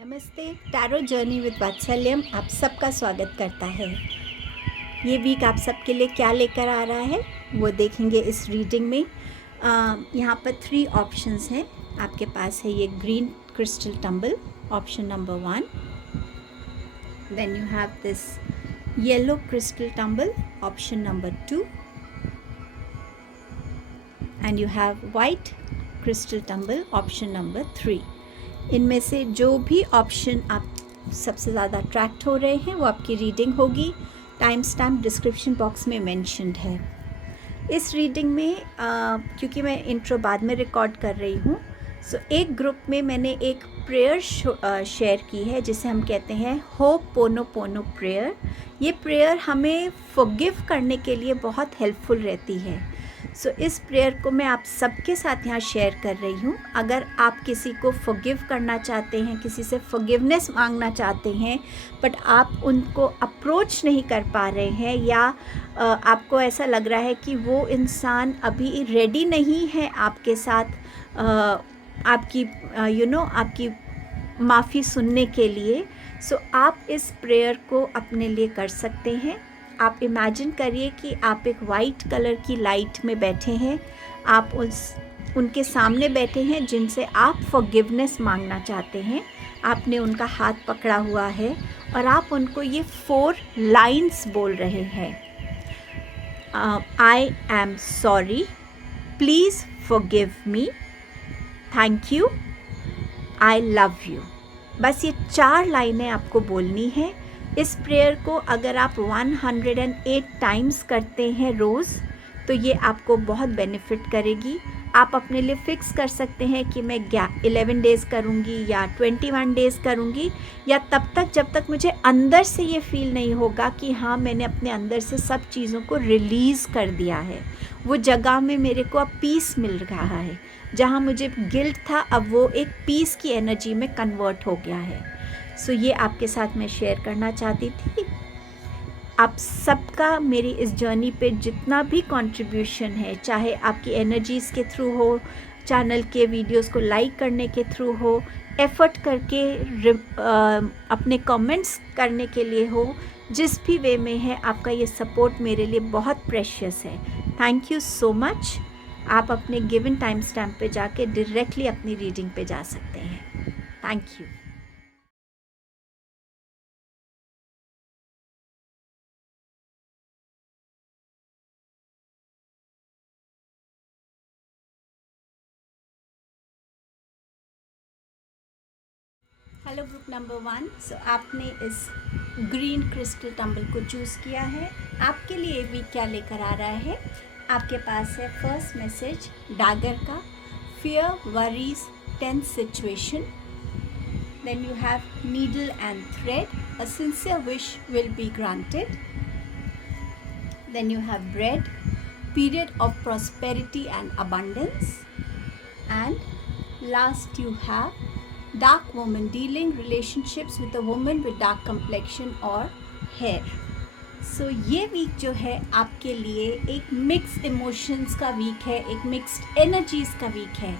नमस्ते। Tarot journey with वात्सल्यम आप सबका स्वागत करता है। ये वीक आप सबके लिए क्या लेकर आ रहा है वो देखेंगे इस रीडिंग में। यहाँ पर 3 ऑप्शंस हैं आपके पास है। ये green crystal tumble option number 1, then you have this yellow crystal tumble option number 2 and you have white crystal tumble option number 3। इनमें से जो भी ऑप्शन आप सबसे ज़्यादा अट्रैक्ट हो रहे हैं वो आपकी रीडिंग होगी। टाइम स्टैम्प डिस्क्रिप्शन बॉक्स में मेंशन्ड है। इस रीडिंग में क्योंकि मैं इंट्रो बाद में रिकॉर्ड कर रही हूँ, सो एक ग्रुप में मैंने एक प्रेयर शेयर की है जिसे हम कहते हैं होपोनोपोनो प्रेयर। ये प्रेयर हमें फॉरगिव करने के लिए बहुत हेल्पफुल रहती है। सो इस प्रेयर को मैं आप सबके साथ यहाँ शेयर कर रही हूँ। अगर आप किसी को फॉरगिव करना चाहते हैं, किसी से फॉरगिवनेस मांगना चाहते हैं, बट आप उनको अप्रोच नहीं कर पा रहे हैं, या आपको ऐसा लग रहा है कि वो इंसान अभी रेडी नहीं है आपके साथ आपकी आपकी माफ़ी सुनने के लिए, सो आप इस प्रेयर को अपने लिए कर सकते हैं। आप इमेजिन करिए कि आप एक वाइट कलर की लाइट में बैठे हैं। आप उनके सामने बैठे हैं जिनसे आप फॉरगिवनेस मांगना चाहते हैं। आपने उनका हाथ पकड़ा हुआ है और आप उनको ये 4 लाइन्स बोल रहे हैं। I am sorry, please forgive me, thank you, I love you. बस ये 4 लाइनें आपको बोलनी है। इस प्रेयर को अगर आप 108 टाइम्स करते हैं रोज़, तो ये आपको बहुत बेनिफिट करेगी। आप अपने लिए फ़िक्स कर सकते हैं कि मैं 11 डेज़ करूँगी या 21 डेज़ करूँगी, या तब तक जब तक मुझे अंदर से ये फ़ील नहीं होगा कि हाँ, मैंने अपने अंदर से सब चीज़ों को रिलीज़ कर दिया है। वो जगह में मेरे को अब पीस मिल रहा है। जहाँ मुझे गिल्ट था, अब वो एक पीस की एनर्जी में कन्वर्ट हो गया है। सो ये आपके साथ मैं शेयर करना चाहती थी। आप सबका मेरी इस जर्नी पे जितना भी कंट्रीब्यूशन है, चाहे आपकी एनर्जीज़ के थ्रू हो, चैनल के वीडियोस को लाइक करने के थ्रू हो, एफ़र्ट करके अपने कमेंट्स करने के लिए हो, जिस भी वे में है, आपका ये सपोर्ट मेरे लिए बहुत प्रेशियस है। Thank you so much. आप अपने गिवन टाइम स्टैम्प पे जाके डायरेक्टली अपनी रीडिंग पे जा सकते हैं। Thank you. Hello group number 1। सो आपने इस ग्रीन क्रिस्टल टम्बल को चूज़ किया है। आपके लिए भी क्या लेकर आ रहा है? आपके पास है फर्स्ट मैसेज डैगर का, fear worries tense situation. Then you have needle and thread, a sincere wish will be granted. Then you have bread, period of prosperity and abundance. And last you have dark woman, dealing relationships with a woman with dark complexion or hair. So ये week जो है आपके लिए एक mixed emotions का week है, एक mixed energies का वीक है।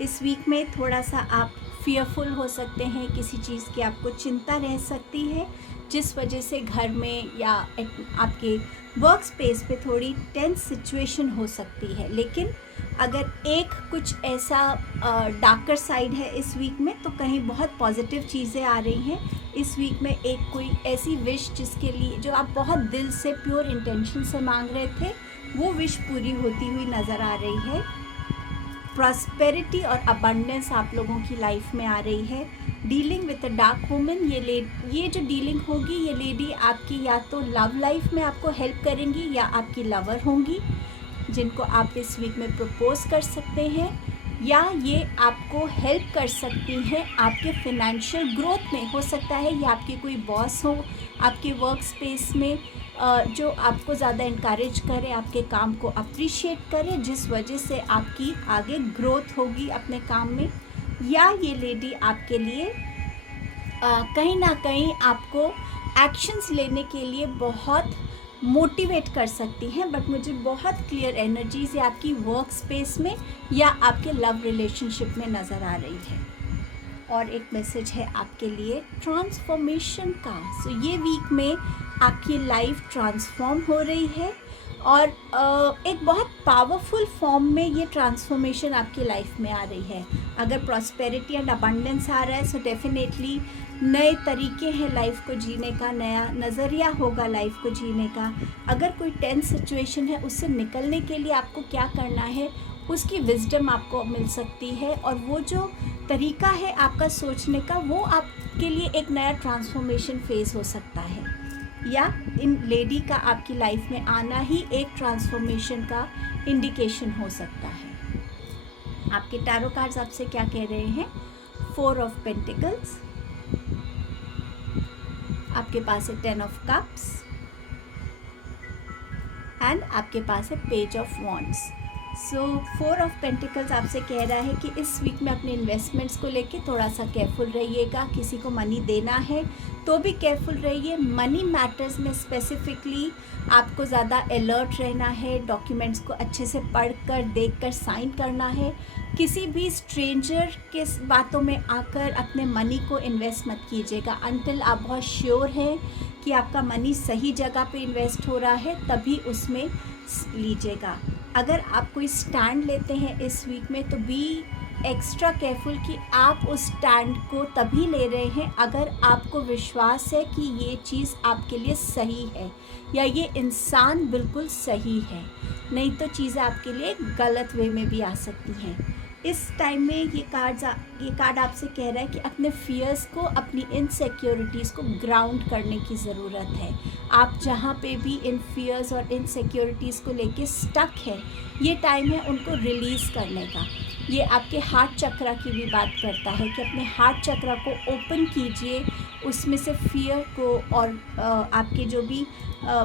इस वीक में थोड़ा सा आप फियरफुल हो सकते हैं, किसी चीज़ की आपको चिंता रह सकती है, जिस वजह से घर में या आपके वर्क स्पेस पे थोड़ी टेंस सिचुएशन हो सकती है। लेकिन अगर एक कुछ ऐसा डार्कर साइड है इस वीक में, तो कहीं बहुत पॉजिटिव चीज़ें आ रही हैं। इस वीक में एक कोई ऐसी विश जिसके लिए जो आप बहुत दिल से प्योर इंटेंशन से मांग रहे थे, वो विश पूरी होती हुई नज़र आ रही है। प्रॉस्पेरिटी और अबंडेंस आप लोगों की लाइफ में आ रही है। Dealing with a dark woman, ये जो डीलिंग होगी, ये लेडी आपकी या तो लव लाइफ में आपको हेल्प करेंगी या आपकी लवर होंगी, जिनको आप इस वीक में प्रपोज कर सकते हैं, या ये आपको हेल्प कर सकती हैं आपके फिनेंशियल ग्रोथ में। हो सकता है ये आपके कोई बॉस हो आपके वर्क स्पेस में, जो आपको ज़्यादा इनकरेज करे, आपके काम को अप्रिशिएट करे, जिस वजह से आपकी आगे ग्रोथ होगी अपने काम में। या ये लेडी आपके लिए कहीं ना कहीं आपको एक्शंस लेने के लिए बहुत मोटिवेट कर सकती हैं। बट मुझे बहुत क्लियर एनर्जीज आपकी वर्क स्पेस में या आपके लव रिलेशनशिप में नज़र आ रही है। और एक मैसेज है आपके लिए ट्रांसफॉर्मेशन का। सो ये वीक में आपकी लाइफ ट्रांसफॉर्म हो रही है और एक बहुत पावरफुल फॉर्म में ये ट्रांसफॉर्मेशन आपकी लाइफ में आ रही है। अगर प्रॉस्पेरिटी एंड अबंडेंस आ रहा है सो डेफिनेटली नए तरीके हैं लाइफ को जीने का, नया नज़रिया होगा लाइफ को जीने का। अगर कोई टेंस सिचुएशन है उससे निकलने के लिए आपको क्या करना है उसकी विजडम आपको मिल सकती है, और वो जो तरीका है आपका सोचने का वो आपके लिए एक नया ट्रांसफॉर्मेशन फेज हो सकता है, या इन लेडी का आपकी लाइफ में आना ही एक ट्रांसफॉर्मेशन का इंडिकेशन हो सकता है। आपके टैरो कार्ड्स आपसे क्या कह रहे हैं? 4 ऑफ पेंटिकल्स, आपके पास है 10 ऑफ कप्स एंड आपके पास है page of wands. So 4 of pentacles आपसे कह रहा है कि इस वीक में अपने इन्वेस्टमेंट्स को लेके थोड़ा सा केयरफुल रहिएगा। किसी को मनी देना है तो भी केयरफुल रहिए। मनी मैटर्स में स्पेसिफिकली आपको ज़्यादा अलर्ट रहना है। डॉक्यूमेंट्स को अच्छे से पढ़ कर देख कर साइन करना है। किसी भी स्ट्रेंजर के बातों में आकर अपने मनी को इन्वेस्ट मत कीजिएगा अनटिल आप बहुत श्योर हैं कि आपका मनी सही जगह पे इन्वेस्ट हो रहा है, तभी उसमें लीजिएगा। अगर आप कोई स्टैंड लेते हैं इस वीक में तो बी एक्स्ट्रा केयरफुल कि आप उस स्टैंड को तभी ले रहे हैं अगर आपको विश्वास है कि ये चीज़ आपके लिए सही है या ये इंसान बिल्कुल सही है, नहीं तो चीज़ें आपके लिए गलत वे में भी आ सकती हैं। इस टाइम में ये कार्ड आपसे कह रहा है कि अपने फियर्स को, अपनी इनसिक्योरिटीज़ को ग्राउंड करने की ज़रूरत है। आप जहाँ पे भी इन फियर्स और इनसिक्योरिटीज़ को लेके स्टक है, ये टाइम है उनको रिलीज़ करने का। ये आपके हार्ट चक्रा की भी बात करता है कि अपने हार्ट चक्रा को ओपन कीजिए, उसमें से फियर को और आपके जो भी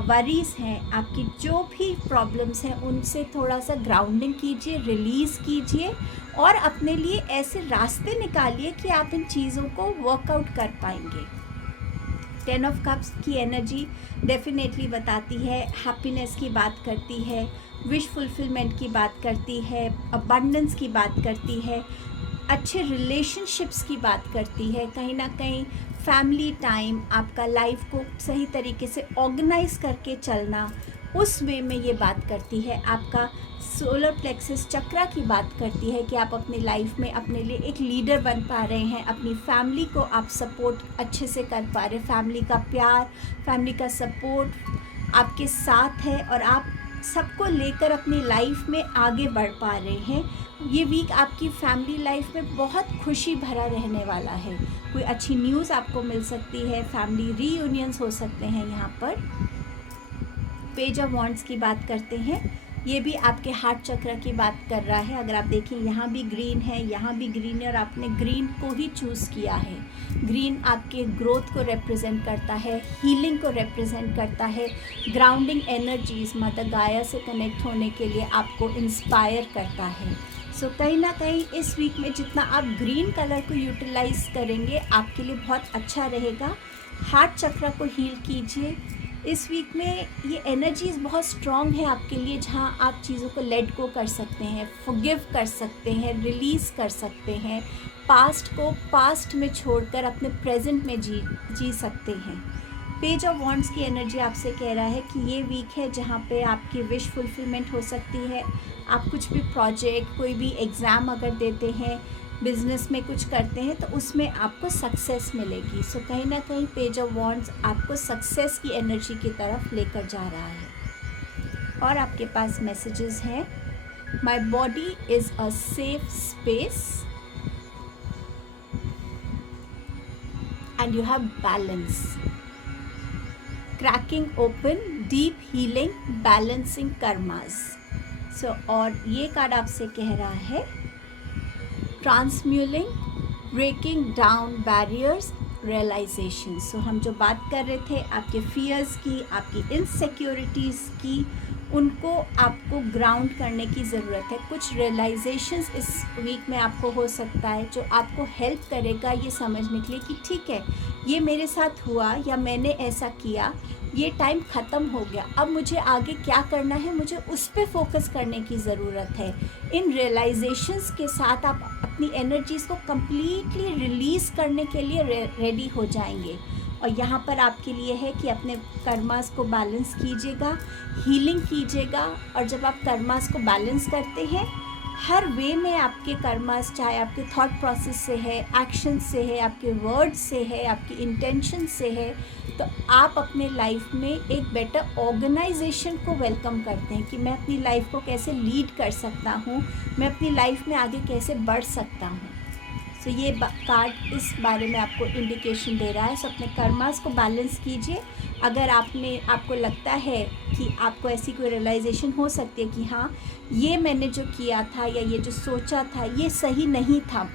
वरीज़ हैं, आपकी जो भी प्रॉब्लम्स हैं उनसे थोड़ा सा ग्राउंडिंग कीजिए, रिलीज़ कीजिए और अपने लिए ऐसे रास्ते निकालिए कि आप इन चीज़ों को वर्कआउट कर पाएंगे। 10 ऑफ कप्स की एनर्जी डेफिनेटली बताती है, हैप्पीनेस की बात करती है, विश फुलफिलमेंट की बात करती है, अबंडेंस की बात करती है, अच्छे रिलेशनशिप्स की बात करती है। कहीं ना कहीं फैमिली टाइम, आपका लाइफ को सही तरीके से ऑर्गेनाइज करके चलना, उस वे में ये बात करती है। आपका सोलर प्लेक्सस चक्रा की बात करती है कि आप अपनी लाइफ में अपने लिए एक लीडर बन पा रहे हैं, अपनी फैमिली को आप सपोर्ट अच्छे से कर पा रहे हैं, फैमिली का प्यार, फैमिली का सपोर्ट आपके साथ है और आप सबको लेकर अपनी लाइफ में आगे बढ़ पा रहे हैं। ये वीक आपकी फैमिली लाइफ में बहुत खुशी भरा रहने वाला है। कोई अच्छी न्यूज़ आपको मिल सकती है, फैमिली रीयूनियंस हो सकते हैं। यहाँ पर पेज ऑफ वॉन्ड्स की बात करते हैं, ये भी आपके हार्ट चक्र की बात कर रहा है। अगर आप देखें यहाँ भी ग्रीन है, यहाँ भी ग्रीन है और आपने ग्रीन को ही चूज़ किया है। ग्रीन आपके ग्रोथ को रिप्रेजेंट करता है, हीलिंग को रिप्रेजेंट करता है, ग्राउंडिंग एनर्जीज मदर गाया से कनेक्ट होने के लिए आपको इंस्पायर करता है। सो कहीं ना कहीं इस वीक में जितना आप ग्रीन कलर को यूटिलाइज करेंगे आपके लिए बहुत अच्छा रहेगा। हार्ट चक्र को हील कीजिए। इस वीक में ये एनर्जीज़ बहुत स्ट्रॉन्ग है आपके लिए, जहाँ आप चीज़ों को लेट गो कर सकते हैं, फॉरगिव कर सकते हैं, रिलीज़ कर सकते हैं, पास्ट को पास्ट में छोड़कर अपने प्रेजेंट में जी सकते हैं। पेज ऑफ वॉन्ड्स की एनर्जी आपसे कह रहा है कि ये वीक है जहाँ पे आपकी विश फुलफिलमेंट हो सकती है। आप कुछ भी प्रोजेक्ट, कोई भी एग्ज़ाम अगर देते हैं, बिज़नेस में कुछ करते हैं तो उसमें आपको सक्सेस मिलेगी। सो कहीं ना कहीं पेज ऑफ वॉन्ड्स आपको सक्सेस की एनर्जी की तरफ लेकर जा रहा है। और आपके पास मैसेजेस हैं, my body is a safe space and you have balance, cracking open, deep healing, balancing karmas. So और ये कार्ड आपसे कह रहा है transmuting, breaking down barriers, realization. So हम जो बात कर रहे थे आपके फियर्स की, आपकी इनसिक्योरिटीज़ की, उनको आपको ग्राउंड करने की ज़रूरत है। कुछ रियलाइजेशंस इस वीक में आपको हो सकता है जो आपको हेल्प करेगा ये समझने के लिए कि ठीक है, ये मेरे साथ हुआ या मैंने ऐसा किया ये टाइम ख़त्म हो गया, अब मुझे आगे क्या करना है, मुझे उस पे फोकस करने की ज़रूरत है। इन रियलाइजेशंस के साथ आप अपनी एनर्जीज़ को कम्प्लीटली रिलीज़ करने के लिए रेडी हो जाएंगे। और यहाँ पर आपके लिए है कि अपने कर्मास को बैलेंस कीजिएगा, हीलिंग कीजिएगा। और जब आप कर्मास को बैलेंस करते हैं, हर वे में आपके कर्मास, चाहे आपके थॉट प्रोसेस से है, एक्शन से है, आपके वर्ड्स से है, आपकी इंटेंशन से है, तो आप अपने लाइफ में एक बेटर ऑर्गेनाइजेशन को वेलकम करते हैं कि मैं अपनी लाइफ को कैसे लीड कर सकता हूँ, मैं अपनी लाइफ में आगे कैसे बढ़ सकता हूँ। सो ये कार्ड इस बारे में आपको इंडिकेशन दे रहा है। सो अपने कर्मास को बैलेंस कीजिए। अगर आपको लगता है कि आपको ऐसी कोई रियलाइजेशन हो सकती है कि हाँ, ये मैंने जो किया था या ये जो सोचा था ये सही नहीं था,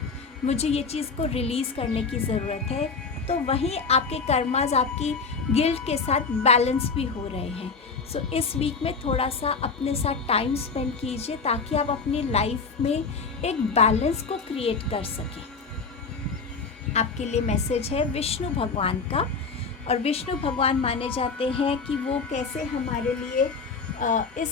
मुझे ये चीज़ को रिलीज़ करने की ज़रूरत है, तो वहीं आपके कर्मास आपकी गिल्ट के साथ बैलेंस भी हो रहे हैं। सो इस वीक में थोड़ा सा अपने साथ टाइम स्पेंड कीजिए ताकि आप अपनी लाइफ में एक बैलेंस को क्रिएट कर सकें। आपके लिए मैसेज है विष्णु भगवान का। और विष्णु भगवान माने जाते हैं कि वो कैसे हमारे लिए इस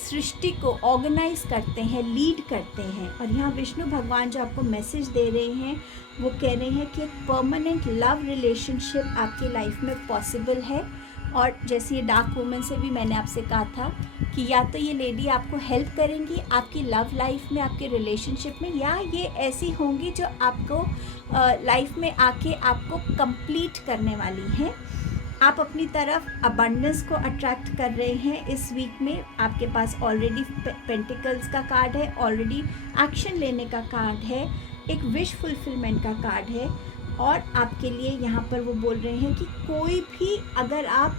सृष्टि को ऑर्गेनाइज करते हैं, लीड करते हैं। और यहाँ विष्णु भगवान जो आपको मैसेज दे रहे हैं, वो कह रहे हैं कि एक परमानेंट लव रिलेशनशिप आपकी लाइफ में पॉसिबल है। और जैसे ये डार्क वुमन से भी मैंने आपसे कहा था कि या तो ये लेडी आपको हेल्प करेंगी आपकी लव लाइफ में, आपके रिलेशनशिप में, या ये ऐसी होंगी जो आपको लाइफ में आके आपको कंप्लीट करने वाली हैं। आप अपनी तरफ अबंडेंस को अट्रैक्ट कर रहे हैं इस वीक में। आपके पास ऑलरेडी पेंटिकल्स का कार्ड है, ऑलरेडी एक्शन लेने का कार्ड है, एक विश फुलफिलमेंट का कार्ड है। और आपके लिए यहाँ पर वो बोल रहे हैं कि कोई भी, अगर आप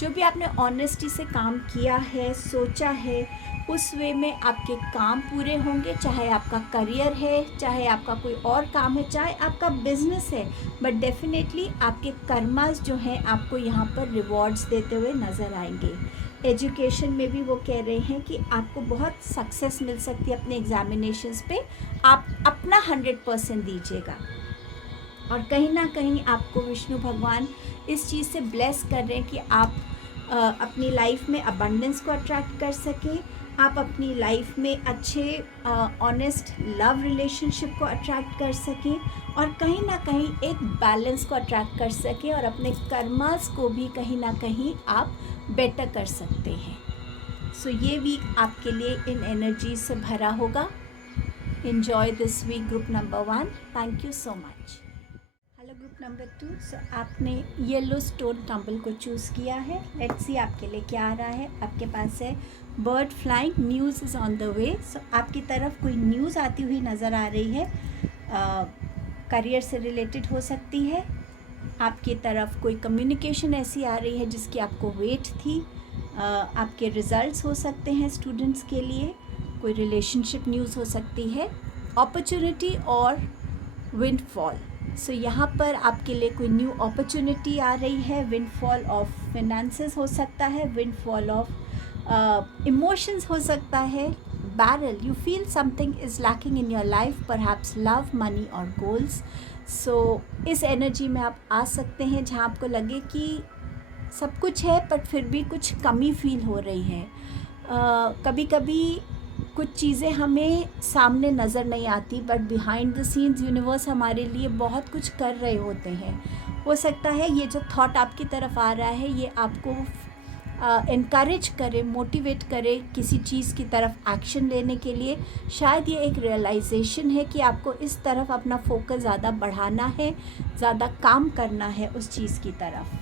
जो भी आपने ऑनेस्टी से काम किया है, सोचा है, उस वे में आपके काम पूरे होंगे। चाहे आपका करियर है, चाहे आपका कोई और काम है, चाहे आपका बिजनेस है, बट डेफिनेटली आपके कर्मास जो हैं आपको यहाँ पर रिवॉर्ड्स देते हुए नज़र आएंगे। एजुकेशन में भी वो कह रहे हैं कि आपको बहुत सक्सेस मिल सकती है अपने एग्जामिनेशंस पे। आप अपना 100% दीजिएगा। और कहीं ना कहीं आपको विष्णु भगवान इस चीज़ से ब्लेस कर रहे हैं कि आप अपनी लाइफ में अबंडेंस को अट्रैक्ट कर सकें, आप अपनी लाइफ में अच्छे ऑनेस्ट लव रिलेशनशिप को अट्रैक्ट कर सकें, और कहीं ना कहीं एक बैलेंस को अट्रैक्ट कर सकें, और अपने कर्मास को भी कहीं ना कहीं आप बेटर कर सकते हैं। सो ये वीक आपके लिए इन एनर्जी से भरा होगा। Enjoy this week group number 1। Thank you so much. Hello group number 2। So आपने येलो स्टोन टम्बल को चूज़ किया है। लेट्स सी आपके लिए क्या आ रहा है। आपके पास है bird flying, news is on the way. So आपकी तरफ कोई न्यूज़ आती हुई नज़र आ रही है, करियर से रिलेटेड हो सकती है। आपकी तरफ कोई कम्युनिकेशन ऐसी आ रही है जिसकी आपको वेट थी। आपके रिज़ल्ट्स हो सकते हैं स्टूडेंट्स के लिए, कोई रिलेशनशिप न्यूज़ हो सकती है, अपॉर्चुनिटी और विंडफॉल। सो यहाँ पर आपके लिए कोई न्यू अपॉर्चुनिटी आ रही है। विंडफॉल ऑफ फिनेंसेस हो सकता है, विंडफॉल ऑफ इमोशंस हो सकता है। Barrel, you feel something is lacking in your life, perhaps love, money और गोल्स। सो इस एनर्जी में आप आ सकते हैं जहाँ आपको लगे कि सब कुछ है बट फिर भी कुछ कमी फील हो रही है। कभी कभी कुछ चीज़ें हमें सामने नज़र नहीं आती, but behind the scenes universe हमारे लिए बहुत कुछ कर रहे होते हैं। हो सकता है ये जो थॉट आपकी तरफ आ रहा है ये आपको इनकरेज करे, मोटिवेट करे किसी चीज़ की तरफ एक्शन लेने के लिए। शायद ये एक रियलाइजेशन है कि आपको इस तरफ अपना फोकस ज़्यादा बढ़ाना है, ज़्यादा काम करना है उस चीज़ की तरफ।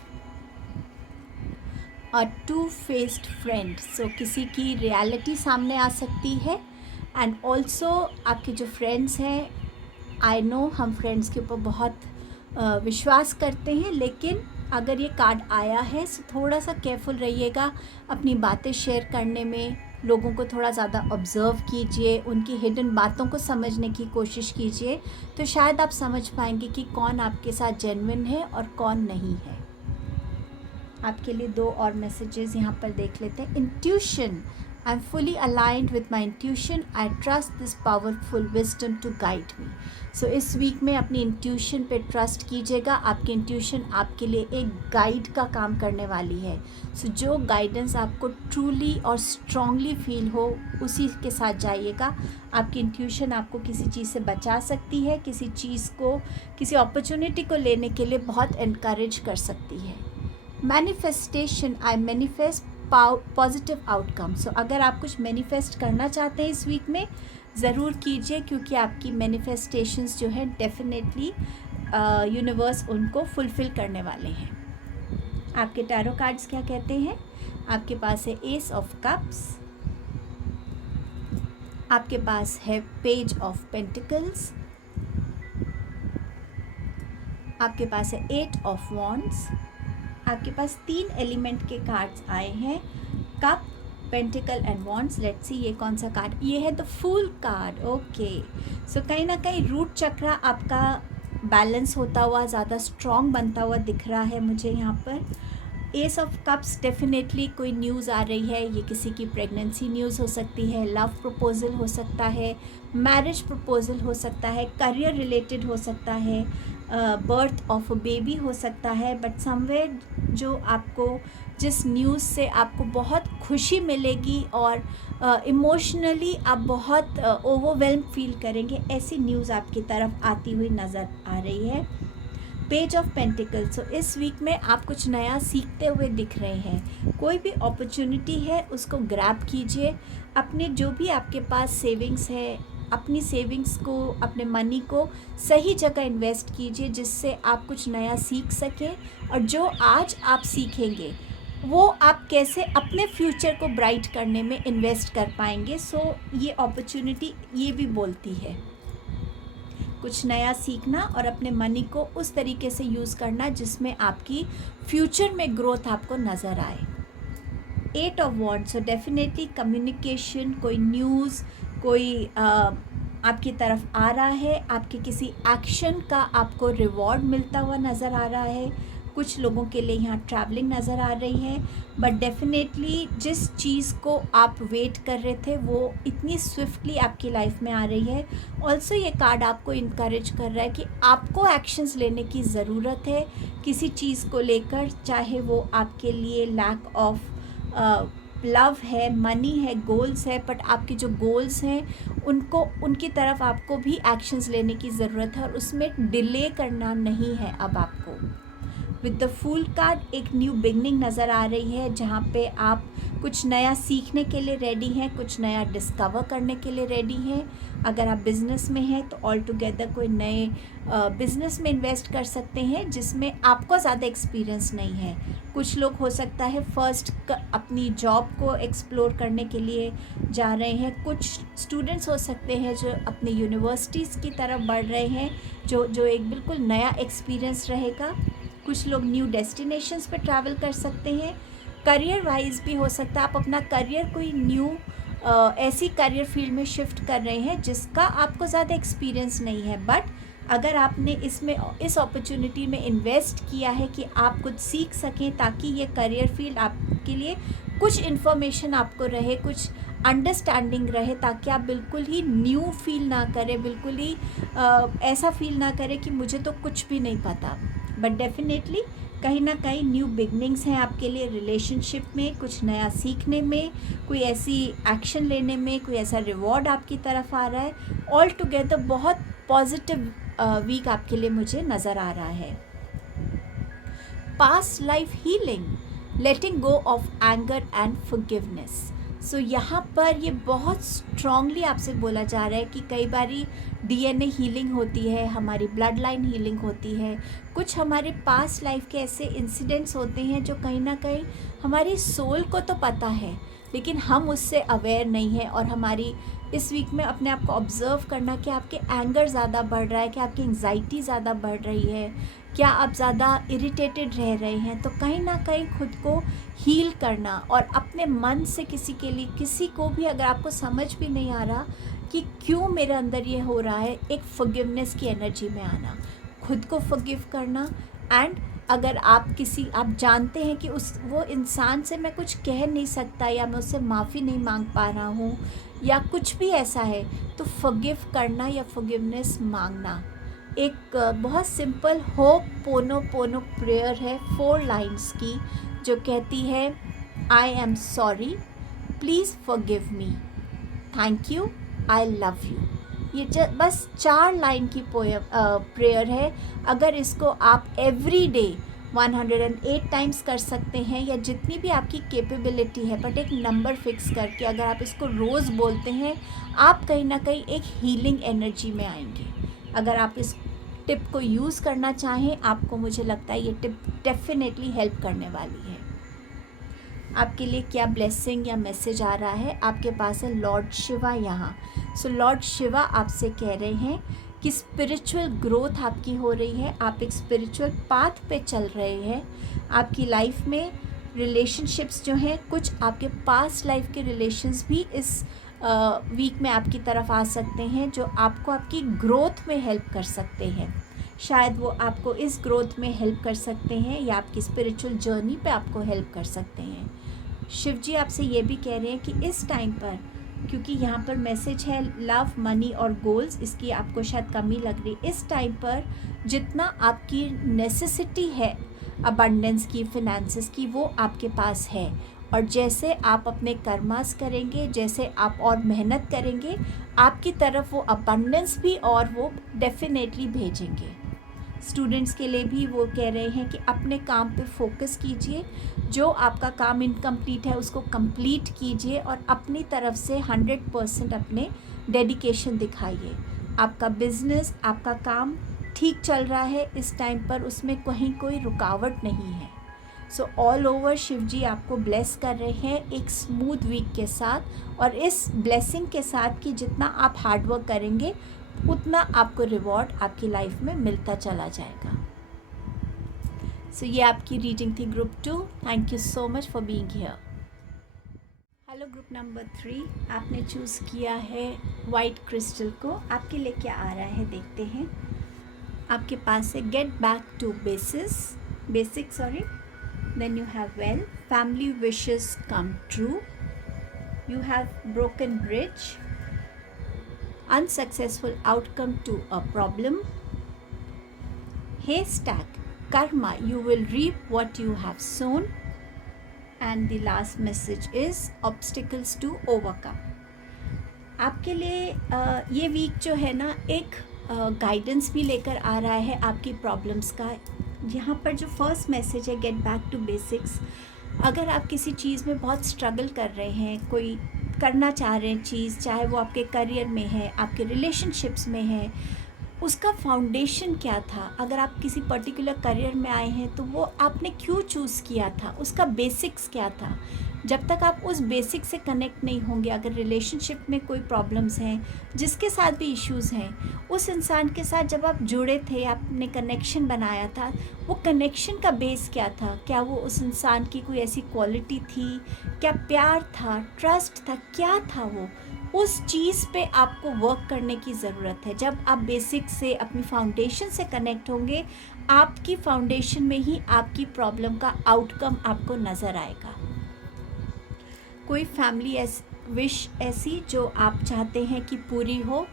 और टू फेस्ड फ्रेंड, सो किसी की रियलिटी सामने आ सकती है। एंड ऑल्सो आपके जो फ्रेंड्स हैं, आई नो हम फ्रेंड्स के ऊपर बहुत विश्वास करते हैं, लेकिन अगर ये कार्ड आया है तो थोड़ा सा केयरफुल रहिएगा अपनी बातें शेयर करने में। लोगों को थोड़ा ज़्यादा ऑब्ज़र्व कीजिए, उनकी हिडन बातों को समझने की कोशिश कीजिए, तो शायद आप समझ पाएंगे कि कौन आपके साथ जेन्युइन है और कौन नहीं है। आपके लिए 2 और मैसेजेस यहाँ पर देख लेते हैं। Intuition, I am fully aligned with my intuition, I trust this powerful wisdom to guide me. So इस वीक में अपनी इंट्यूशन पे ट्रस्ट कीजिएगा। आपकी इंट्यूशन आपके लिए एक गाइड का काम करने वाली है। सो जो गाइडेंस आपको ट्रूली और स्ट्रांगली फील हो उसी के साथ जाइएगा। आपकी इंट्यूशन आपको किसी चीज़ से बचा सकती है, किसी चीज़ को, किसी अपॉर्चुनिटी को लेने के लिए बहुत इनकरेज कर सकती है। मैनिफेस्टेशन, आई मैनिफेस्ट पॉजिटिव आउटकम। सो अगर आप कुछ मैनिफेस्ट करना चाहते हैं इस वीक में, ज़रूर कीजिए, क्योंकि आपकी मैनिफेस्टेशंस जो है डेफिनेटली यूनिवर्स उनको फुलफ़िल करने वाले हैं। आपके टैरो कार्ड्स क्या कहते हैं? आपके पास है एस ऑफ कप्स, आपके पास है पेज ऑफ पेंटिकल्स, आपके पास है 8 ऑफ वॉन्ड्स, आपके पास 3 एलिमेंट के कार्ड्स आए हैं, cup, pentacle and wands. Let's see ये कौन सा कार्ड, ये है द फूल कार्ड। ओके, सो कहीं ना कहीं रूट चक्रा आपका बैलेंस होता हुआ, ज़्यादा स्ट्रॉन्ग बनता हुआ दिख रहा है मुझे यहाँ पर। एस ऑफ कप्स, डेफिनेटली कोई न्यूज़ आ रही है, ये किसी की प्रेगनेंसी न्यूज़ हो सकती है, लव प्रपोजल हो सकता है, मैरिज प्रपोजल हो सकता है, करियर रिलेटेड हो सकता है, बर्थ ऑफ अ बेबी हो सकता है। बट समवेयर जो आपको, जिस न्यूज़ से आपको बहुत खुशी मिलेगी और इमोशनली आप बहुत ओवरवेल्म फील करेंगे, ऐसी न्यूज़ आपकी तरफ आती हुई नज़र आ रही है। पेज ऑफ पेंटिकल्स, सो इस वीक में आप कुछ नया सीखते हुए दिख रहे हैं। कोई भी अपॉर्चुनिटी है उसको ग्रैब कीजिए। अपने जो भी आपके पास सेविंग्स है, अपनी सेविंग्स को, अपने मनी को सही जगह इन्वेस्ट कीजिए, जिससे आप कुछ नया सीख सकें। और जो आज आप सीखेंगे वो आप कैसे अपने फ्यूचर को ब्राइट करने में इन्वेस्ट कर पाएंगे। सो ये अपॉर्चुनिटी ये भी बोलती है कुछ नया सीखना और अपने मनी को उस तरीके से यूज़ करना जिसमें आपकी फ्यूचर में ग्रोथ आपको नज़र आए। 8 of wands, so definitely communication, कोई न्यूज़, कोई आपकी तरफ आ रहा है, आपके किसी एक्शन का आपको रिवॉर्ड मिलता हुआ नज़र आ रहा है। कुछ लोगों के लिए यहाँ ट्रैवलिंग नज़र आ रही है, बट डेफिनेटली जिस चीज़ को आप वेट कर रहे थे वो इतनी स्विफ्टली आपकी लाइफ में आ रही है। ऑल्सो ये कार्ड आपको इनकरेज कर रहा है कि आपको एक्शंस लेने की ज़रूरत है किसी चीज़ को लेकर, चाहे वो आपके लिए लैक ऑफ लव है, मनी है, गोल्स है, बट आपके जो गोल्स हैं उनको, उनकी तरफ आपको भी एक्शंस लेने की ज़रूरत है और उसमें डिले करना नहीं है अब आपको। विद द फूल कार्ड एक न्यू बिगनिंग नज़र आ रही है, जहाँ पे आप कुछ नया सीखने के लिए रेडी हैं, कुछ नया डिस्कवर करने के लिए रेडी हैं। अगर आप बिज़नेस में हैं तो ऑल टुगेदर कोई नए बिज़नेस में इन्वेस्ट कर सकते हैं जिसमें आपको ज़्यादा एक्सपीरियंस नहीं है। कुछ लोग हो सकता है फर्स्ट अपनी जॉब को एक्सप्लोर करने के लिए जा रहे हैं। कुछ स्टूडेंट्स हो सकते हैं जो अपने यूनिवर्सिटीज़ की तरफ बढ़ रहे हैं, जो एक बिल्कुल नया एक्सपीरियंस रहेगा। कुछ लोग न्यू डेस्टिनेशंस पे ट्रैवल कर सकते हैं। करियर वाइज भी हो सकता है आप अपना करियर कोई न्यू ऐसी करियर फील्ड में शिफ्ट कर रहे हैं जिसका आपको ज़्यादा एक्सपीरियंस नहीं है, बट अगर आपने इसमें इस अपॉर्चुनिटी में इन्वेस्ट किया है कि आप कुछ सीख सकें ताकि ये करियर फील्ड आपके लिए कुछ इन्फॉर्मेशन आपको रहे, कुछ अंडरस्टैंडिंग रहे, ताकि आप बिल्कुल ही न्यू फील ना करें, बिल्कुल ही ऐसा फील ना करें कि मुझे तो कुछ भी नहीं पता। बट डेफिनेटली कहीं ना कहीं न्यू बिगनिंग्स हैं आपके लिए रिलेशनशिप में, कुछ नया सीखने में, कोई ऐसी एक्शन लेने में, कोई ऐसा रिवॉर्ड आपकी तरफ आ रहा है। ऑल टुगेदर बहुत पॉजिटिव वीक आपके लिए मुझे नज़र आ रहा है। Past life healing, letting go of anger and forgiveness. So यहाँ पर ये बहुत स्ट्रांगली आपसे बोला जा रहा है कि कई बारी डीएनए हीलिंग होती है, हमारी ब्लड लाइन हीलिंग होती है, कुछ हमारे पास्ट लाइफ के ऐसे इंसिडेंट्स होते हैं जो कहीं ना कहीं हमारी सोल को तो पता है लेकिन हम उससे अवेयर नहीं है। और हमारी इस वीक में अपने आप को ऑब्ज़र्व करना कि आपके एंगर ज़्यादा बढ़ रहा है, कि आपकी एंग्जाइटी ज़्यादा बढ़ रही है, क्या आप ज़्यादा इरिटेटेड रह रहे हैं। तो कहीं ना कहीं खुद को हील करना और अपने मन से किसी के लिए, किसी को भी अगर आपको समझ भी नहीं आ रहा कि क्यों मेरे अंदर ये हो रहा है, एक फॉरगिवनेस की एनर्जी में आना, खुद को फॉरगिव करना एंड अगर आप जानते हैं कि वो इंसान से मैं कुछ कह नहीं सकता, या मैं उससे माफ़ी नहीं मांग पा रहा हूँ, या कुछ भी ऐसा है, तो फॉरगिव करना या फॉरगिवनेस मांगना। एक बहुत सिंपल होप पोनो पोनो प्रेयर है 4 लाइन्स की, जो कहती है I am sorry, please forgive me, thank you, I love you. ये बस 4 लाइन की प्रेयर है। अगर इसको आप एवरी डे 108 टाइम्स कर सकते हैं, या जितनी भी आपकी कैपेबिलिटी है, बट एक नंबर फिक्स करके अगर आप इसको रोज़ बोलते हैं, आप कहीं ना कहीं एक हीलिंग एनर्जी में आएंगे। अगर आप इस टिप को यूज़ करना चाहें, आपको, मुझे लगता है ये टिप डेफिनेटली हेल्प करने वाली है। आपके लिए क्या ब्लेसिंग या मैसेज आ रहा है? आपके पास है लॉर्ड शिवा यहाँ। सो लॉर्ड शिवा आपसे कह रहे हैं कि स्पिरिचुअल ग्रोथ आपकी हो रही है, आप एक स्पिरिचुअल पाथ पे चल रहे हैं। आपकी लाइफ में रिलेशनशिप्स जो हैं, कुछ आपके पास्ट लाइफ के रिलेशंस भी इस वीक में आपकी तरफ आ सकते हैं, जो आपको आपकी ग्रोथ में हेल्प कर सकते हैं। शायद वो आपको इस ग्रोथ में हेल्प कर सकते हैं, या आपकी स्पिरिचुअल जर्नी पे आपको हेल्प कर सकते हैं। शिव जी आपसे ये भी कह रहे हैं कि इस टाइम पर, क्योंकि यहाँ पर मैसेज है लव, मनी और गोल्स, इसकी आपको शायद कमी लग रही, इस टाइम पर जितना आपकी नेसेसिटी है अबंडेंस की, फिनेंसेस की, वो आपके पास है। और जैसे आप अपने कर्मास करेंगे, जैसे आप और मेहनत करेंगे, आपकी तरफ वो अबंडेंस भी और वो डेफिनेटली भेजेंगे। स्टूडेंट्स के लिए भी वो कह रहे हैं कि अपने काम पे फोकस कीजिए, जो आपका काम इनकम्प्लीट है उसको कंप्लीट कीजिए, और अपनी तरफ से 100% अपने डेडिकेशन दिखाइए। आपका बिजनेस, आपका काम ठीक चल रहा है इस टाइम पर, उसमें कहीं कोई रुकावट नहीं है। सो ऑल ओवर शिव जी आपको ब्लेस कर रहे हैं एक स्मूथ वीक के साथ, और इस ब्लेसिंग के साथ कि जितना आप हार्डवर्क करेंगे, उतना आपको रिवॉर्ड आपकी लाइफ में मिलता चला जाएगा। सो ये आपकी रीडिंग थी group 2। Thank you so much for being here. Hello group number 3, आपने चूज़ किया है वाइट क्रिस्टल को। आपके लिए क्या आ रहा है देखते हैं। आपके पास है get back to basic, then you have well, family wishes come true, you have broken bridge, unsuccessful outcome to a problem, haystack, karma, you will reap what you have sown, and the last message is obstacles to overcome. आपके लिए ये week जो है ना, एक guidance भी लेकर आ रहा है आपकी प्रॉब्लम्स का। यहाँ पर जो फर्स्ट मैसेज है गेट बैक टू बेसिक्स, अगर आप किसी चीज़ में बहुत स्ट्रगल कर रहे हैं, कोई करना चाह रहे हैं चीज़, चाहे वो आपके करियर में है, आपके रिलेशनशिप्स में है, उसका फाउंडेशन क्या था? अगर आप किसी पर्टिकुलर करियर में आए हैं तो वो आपने क्यों चूज़ किया था, उसका बेसिक्स क्या था? जब तक आप उस बेसिक से कनेक्ट नहीं होंगे, अगर रिलेशनशिप में कोई प्रॉब्लम्स हैं, जिसके साथ भी इश्यूज़ हैं, उस इंसान के साथ जब आप जुड़े थे, आपने कनेक्शन बनाया था, वो कनेक्शन का बेस क्या था? क्या वो उस इंसान की कोई ऐसी क्वालिटी थी? क्या प्यार था, ट्रस्ट था, क्या था वो? उस चीज़ पे आपको वर्क करने की ज़रूरत है। जब आप बेसिक से, अपनी फाउंडेशन से कनेक्ट होंगे, आपकी फाउंडेशन में ही आपकी प्रॉब्लम का आउटकम आपको नज़र आएगा। कोई फैमिली विश ऐसी जो आप चाहते हैं कि पूरी हो,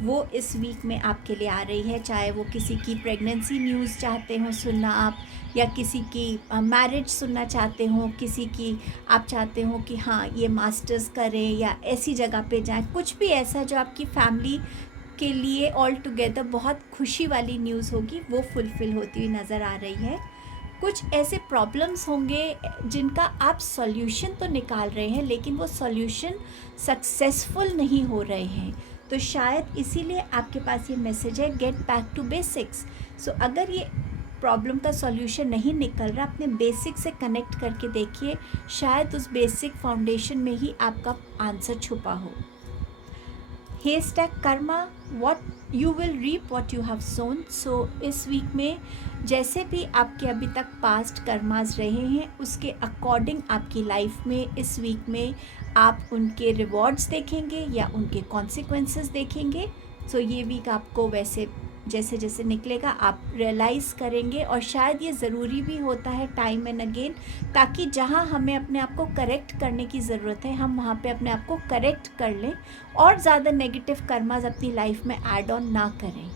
वो इस वीक में आपके लिए आ रही है। चाहे वो किसी की प्रेगनेंसी न्यूज़ चाहते हो सुनना आप, या किसी की मैरिज सुनना चाहते हो, किसी की आप चाहते हो कि हाँ ये मास्टर्स करें या ऐसी जगह पे जाएं, कुछ भी ऐसा जो आपकी फैमिली के लिए ऑल टुगेदर बहुत खुशी वाली न्यूज़ होगी, वो फुलफ़िल होती हुई नज़र आ रही है। कुछ ऐसे प्रॉब्लम्स होंगे जिनका आप सॉल्यूशन तो निकाल रहे हैं, लेकिन वो सॉल्यूशन सक्सेसफुल नहीं हो रहे हैं, तो शायद इसीलिए आपके पास ये मैसेज है गेट बैक टू बेसिक्स। सो अगर ये प्रॉब्लम का सॉल्यूशन नहीं निकल रहा, अपने बेसिक से कनेक्ट करके देखिए, शायद उस बेसिक फाउंडेशन में ही आपका आंसर छुपा हो। Hashtag karma, what you will reap what you have sown. So इस वीक में जैसे भी आपके अभी तक पास्ट कर्मास रहे हैं, उसके अकॉर्डिंग आपकी लाइफ में इस वीक में आप उनके रिवॉर्ड्स देखेंगे या उनके कॉन्सिक्वेंसेस देखेंगे। सो ये वीक आपको वैसे जैसे जैसे निकलेगा आप रियलाइज़ करेंगे, और शायद ये ज़रूरी भी होता है टाइम एंड अगेन, ताकि जहाँ हमें अपने आप को करेक्ट करने की ज़रूरत है हम वहाँ पे अपने आप को करेक्ट कर लें और ज़्यादा नेगेटिव कर्मास अपनी लाइफ में ऐड ऑन ना करें।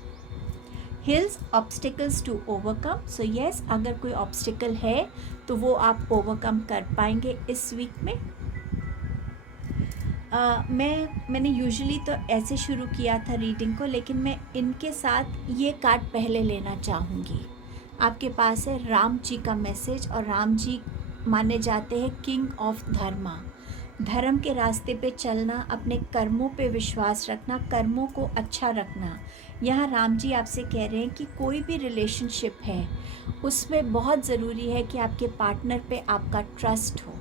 Hills, obstacles to overcome. So yes, अगर कोई ऑब्स्टिकल है तो वो आप ओवरकम कर पाएंगे इस वीक में। मैंने यूजुअली तो ऐसे शुरू किया था रीडिंग को, लेकिन मैं इनके साथ ये कार्ड पहले लेना चाहूँगी। आपके पास है राम जी का मैसेज, और राम जी माने जाते हैं किंग ऑफ धर्मा। धर्म के रास्ते पे चलना, अपने कर्मों पे विश्वास रखना, कर्मों को अच्छा रखना। यहाँ राम जी आपसे कह रहे हैं कि कोई भी रिलेशनशिप है उसमें बहुत ज़रूरी है कि आपके पार्टनर पे आपका ट्रस्ट हो,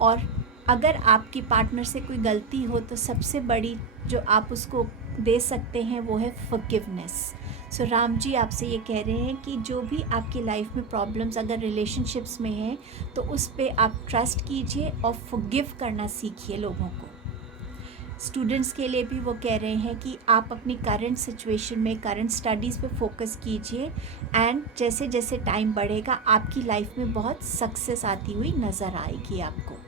और अगर आपकी पार्टनर से कोई गलती हो तो सबसे बड़ी जो आप उसको दे सकते हैं वो है फॉरगिवनेस। सो राम जी आपसे ये कह रहे हैं कि जो भी आपकी लाइफ में प्रॉब्लम्स अगर रिलेशनशिप्स में हैं तो उस पे आप ट्रस्ट कीजिए और फॉरगिव करना सीखिए लोगों को। स्टूडेंट्स के लिए भी वो कह रहे हैं कि आप अपनी करंट सिचुएशन में, करंट स्टडीज़ पे फोकस कीजिए, एंड जैसे जैसे टाइम बढ़ेगा आपकी लाइफ में बहुत सक्सेस आती हुई नज़र आएगी आपको।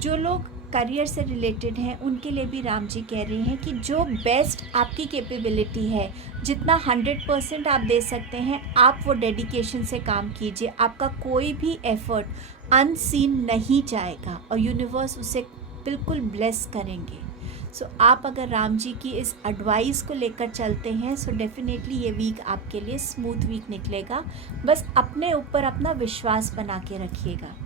जो लोग करियर से रिलेटेड हैं उनके लिए भी राम जी कह रहे हैं कि जो बेस्ट आपकी कैपेबिलिटी है, जितना 100% आप दे सकते हैं, आप वो डेडिकेशन से काम कीजिए। आपका कोई भी एफर्ट अनसीन नहीं जाएगा और यूनिवर्स उसे बिल्कुल ब्लेस करेंगे। सो आप अगर राम जी की इस एडवाइस को लेकर चलते हैं सो डेफिनेटली ये वीक आपके लिए स्मूथ वीक निकलेगा। बस अपने ऊपर अपना विश्वास बना के रखिएगा।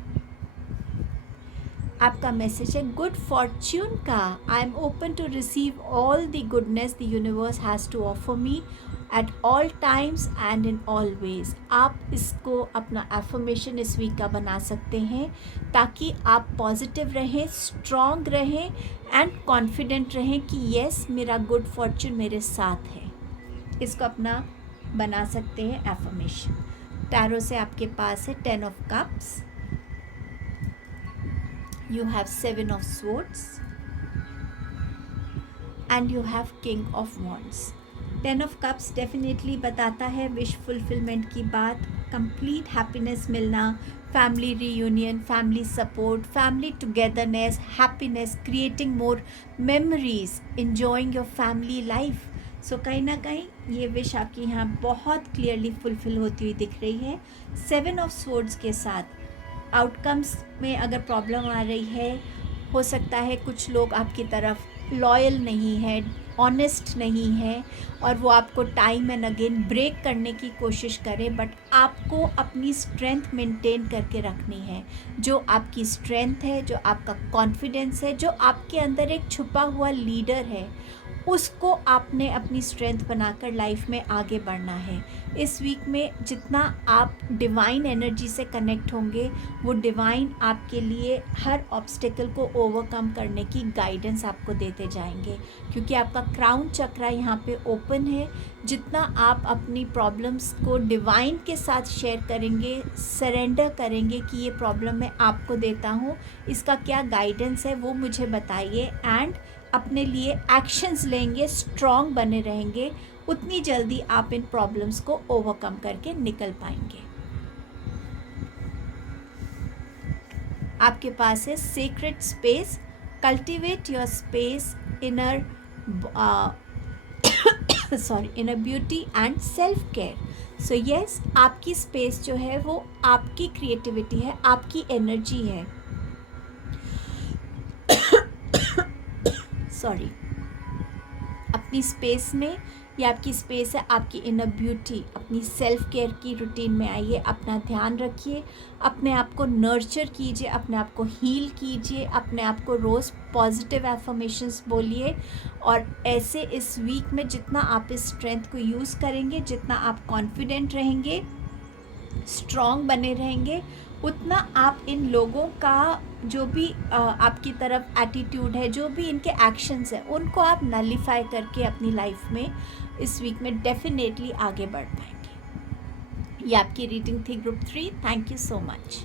आपका मैसेज है गुड फॉर्च्यून का। I am open to receive all the goodness the universe has to offer me at all times and in all ways. आप इसको अपना एफर्मेशन इस वीक का बना सकते हैं ताकि आप पॉजिटिव रहें, स्ट्रॉन्ग रहें एंड कॉन्फिडेंट रहें कि येस मेरा गुड फॉर्च्यून मेरे साथ है। इसको अपना बना सकते हैं एफर्मेशन। टैरो से आपके पास है 10 of cups, you have 7 of swords and you have king of wands. 10 of cups definitely बताता है विश फुलफिलमेंट की बात, कंप्लीट हैप्पीनेस मिलना, family reunion, family support, family togetherness, happiness, creating more memories, enjoying your family life. So कहीं ना कहीं ये wish आपकी यहाँ बहुत क्लियरली फुलफिल होती हुई दिख रही है। 7 ऑफ स्वॉर्ड्स के साथ आउटकम्स में अगर प्रॉब्लम आ रही है, हो सकता है कुछ लोग आपकी तरफ लॉयल नहीं है, ऑनेस्ट नहीं है, और वो आपको टाइम एंड अगेन ब्रेक करने की कोशिश करें, बट आपको अपनी स्ट्रेंथ मेंटेन करके रखनी है। जो आपकी स्ट्रेंथ है, जो आपका कॉन्फिडेंस है, जो आपके अंदर एक छुपा हुआ लीडर है, उसको आपने अपनी स्ट्रेंथ बनाकर लाइफ में आगे बढ़ना है। इस वीक में जितना आप डिवाइन एनर्जी से कनेक्ट होंगे वो डिवाइन आपके लिए हर ऑब्स्टिकल को ओवरकम करने की गाइडेंस आपको देते जाएंगे, क्योंकि आपका क्राउन चक्रा यहाँ पे ओपन है। जितना आप अपनी प्रॉब्लम्स को डिवाइन के साथ शेयर करेंगे, सरेंडर करेंगे कि ये प्रॉब्लम मैं आपको देता हूँ, इसका क्या गाइडेंस है वो मुझे बताइए, एंड अपने लिए एक्शंस लेंगे, स्ट्रॉन्ग बने रहेंगे, उतनी जल्दी आप इन प्रॉब्लम्स को ओवरकम करके निकल पाएंगे। आपके पास है secret space, cultivate your space, inner inner beauty and self care. So yes, आपकी स्पेस जो है वो आपकी क्रिएटिविटी है, आपकी एनर्जी है। अपनी स्पेस में, ये आपकी स्पेस है, आपकी इनर ब्यूटी, अपनी सेल्फ केयर की रूटीन में आइए, अपना ध्यान रखिए, अपने आप को नर्चर कीजिए, अपने आप को हील कीजिए, अपने आप को रोज़ पॉजिटिव एफर्मेशंस बोलिए। और ऐसे इस वीक में जितना आप इस स्ट्रेंथ को यूज़ करेंगे, जितना आप कॉन्फिडेंट रहेंगे, स्ट्रॉन्ग बने रहेंगे, उतना आप इन लोगों का जो भी आपकी तरफ एटीट्यूड है, जो भी इनके एक्शंस हैं, उनको आप नलीफाई करके अपनी लाइफ में इस वीक में डेफिनेटली आगे बढ़ पाएंगे। ये आपकी रीडिंग थी group 3। Thank you so much.